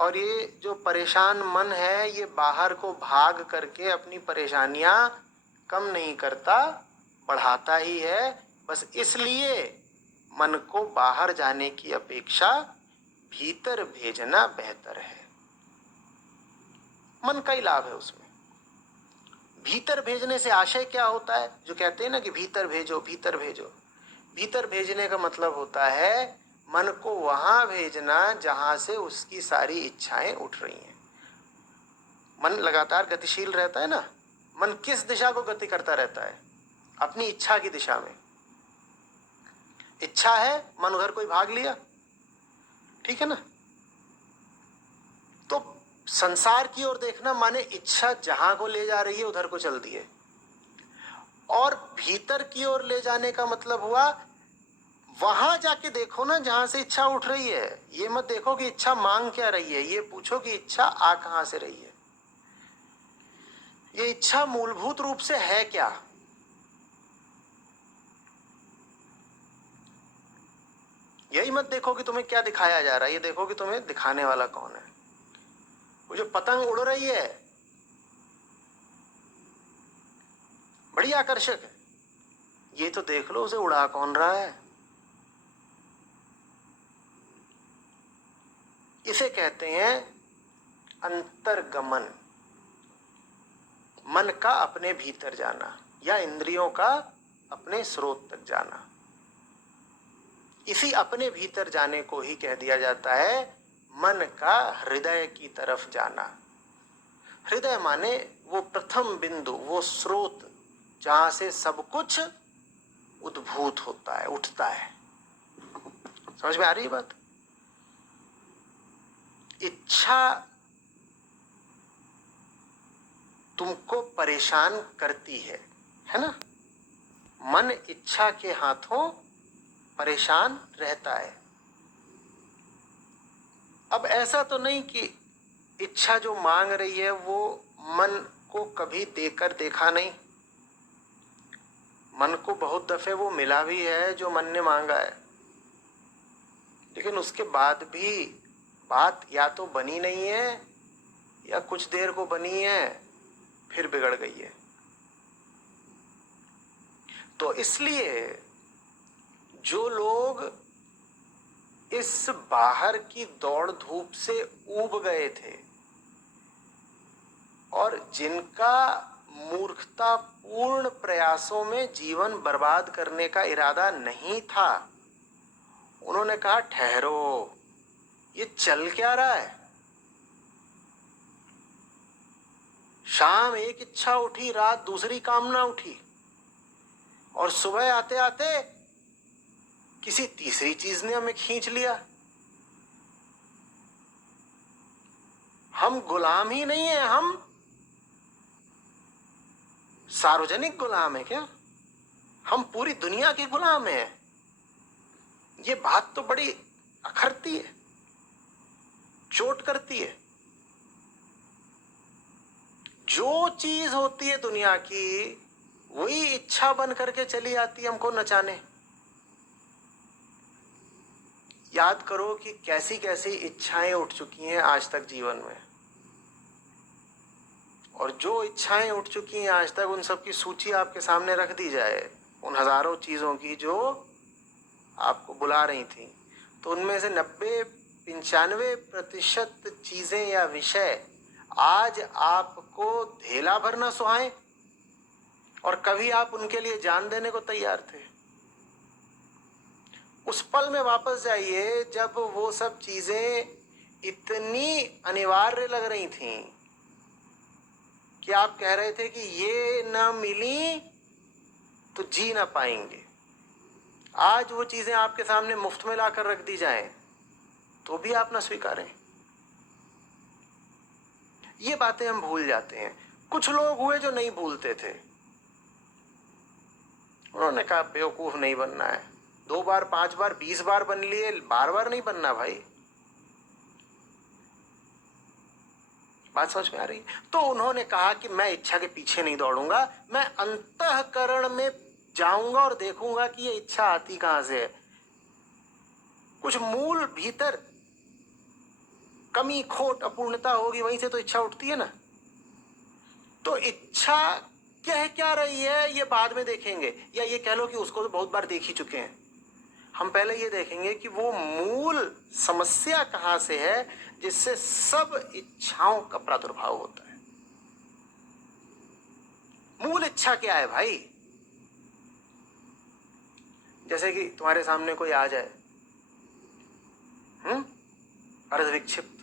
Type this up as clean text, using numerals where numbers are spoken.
और ये जो परेशान मन है ये बाहर को भाग करके अपनी परेशानियां कम नहीं करता, बढ़ाता ही है। बस इसलिए मन को बाहर जाने की अपेक्षा भीतर भेजना बेहतर है। मन का ही लाभ है उसमें। भीतर भेजने से आशय क्या होता है? जो कहते हैं ना कि भीतर भेजो भीतर भेजो, भीतर भेजने का मतलब होता है मन को वहां भेजना जहां से उसकी सारी इच्छाएं उठ रही हैं। मन लगातार गतिशील रहता है ना, मन किस दिशा को गति करता रहता है? अपनी इच्छा की दिशा में। इच्छा है, मन उधर कोई भाग लिया, ठीक है ना। तो संसार की ओर देखना माने इच्छा जहां को ले जा रही है उधर को चलती है। और भीतर की ओर ले जाने का मतलब हुआ वहां जाके देखो ना जहां से इच्छा उठ रही है। ये मत देखो कि इच्छा मांग क्या रही है, ये पूछो कि इच्छा आ कहां से रही है। ये इच्छा मूलभूत रूप से है क्या? यही मत देखो कि तुम्हें क्या दिखाया जा रहा है, ये देखो कि तुम्हें दिखाने वाला कौन है। वो जो पतंग उड़ रही है बड़ी आकर्षक है, ये तो देख लो उसे उड़ा कौन रहा है। इसे कहते हैं अंतर्गमन, मन का अपने भीतर जाना या इंद्रियों का अपने स्रोत तक जाना। इसी अपने भीतर जाने को ही कह दिया जाता है मन का हृदय की तरफ जाना। हृदय माने वो प्रथम बिंदु, वो स्रोत जहां से सब कुछ उद्भूत होता है, उठता है। समझ में आ रही बात? इच्छा तुमको परेशान करती है ना। मन इच्छा के हाथों परेशान रहता है। अब ऐसा तो नहीं कि इच्छा जो मांग रही है वो मन को कभी देकर देखा नहीं। मन को बहुत दफे वो मिला भी है जो मन ने मांगा है, लेकिन उसके बाद भी बात या तो बनी नहीं है या कुछ देर को बनी है फिर बिगड़ गई है। तो इसलिए जो लोग इस बाहर की दौड़ धूप से ऊब गए थे और जिनका मूर्खतापूर्ण प्रयासों में जीवन बर्बाद करने का इरादा नहीं था, उन्होंने कहा ठहरो, ये चल क्या रहा है। शाम एक इच्छा उठी, रात दूसरी कामना उठी, और सुबह आते आते किसी तीसरी चीज ने हमें खींच लिया। हम गुलाम ही नहीं है, हम सार्वजनिक गुलाम है क्या? हम पूरी दुनिया के गुलाम हैं। ये बात तो बड़ी अखरती है, चोट करती है। जो चीज होती है दुनिया की वही इच्छा बन करके चली आती है हमको नचाने। याद करो कि कैसी कैसी इच्छाएं उठ चुकी हैं आज तक जीवन में, और जो इच्छाएं उठ चुकी हैं आज तक उन सब की सूची आपके सामने रख दी जाए, उन हजारों चीजों की जो आपको बुला रही थी, तो उनमें से 90-95% चीजें या विषय आज आपको धेला भरना सुहाए और कभी आप उनके लिए जान देने को तैयार थे। उस पल में वापस जाइए जब वो सब चीजें इतनी अनिवार्य लग रही थीं कि आप कह रहे थे कि ये ना मिली तो जी ना पाएंगे। आज वो चीजें आपके सामने मुफ्त में लाकर रख दी जाएं तो भी आप ना स्वीकारें। ये बातें हम भूल जाते हैं। कुछ लोग हुए जो नहीं भूलते थे, उन्होंने कहा बेवकूफ नहीं बनना है, 2 बार 5 बार 20 बार बन लिए, बार बार नहीं बनना भाई। बात समझ में आ रही? तो उन्होंने कहा कि मैं इच्छा के पीछे नहीं दौड़ूंगा, मैं अंतःकरण में जाऊंगा और देखूंगा कि ये इच्छा आती कहां से है। कुछ मूल भीतर कमी खोट अपूर्णता होगी, वहीं से तो इच्छा उठती है ना। तो इच्छा कह क्या रही है ये बाद में देखेंगे, या ये कह लो कि उसको तो बहुत बार देख ही चुके हैं। हम पहले ये देखेंगे कि वो मूल समस्या कहां से है जिससे सब इच्छाओं का प्रादुर्भाव होता है। मूल इच्छा क्या है भाई? जैसे कि तुम्हारे सामने कोई आ जाए, अर्धविक्षिप्त,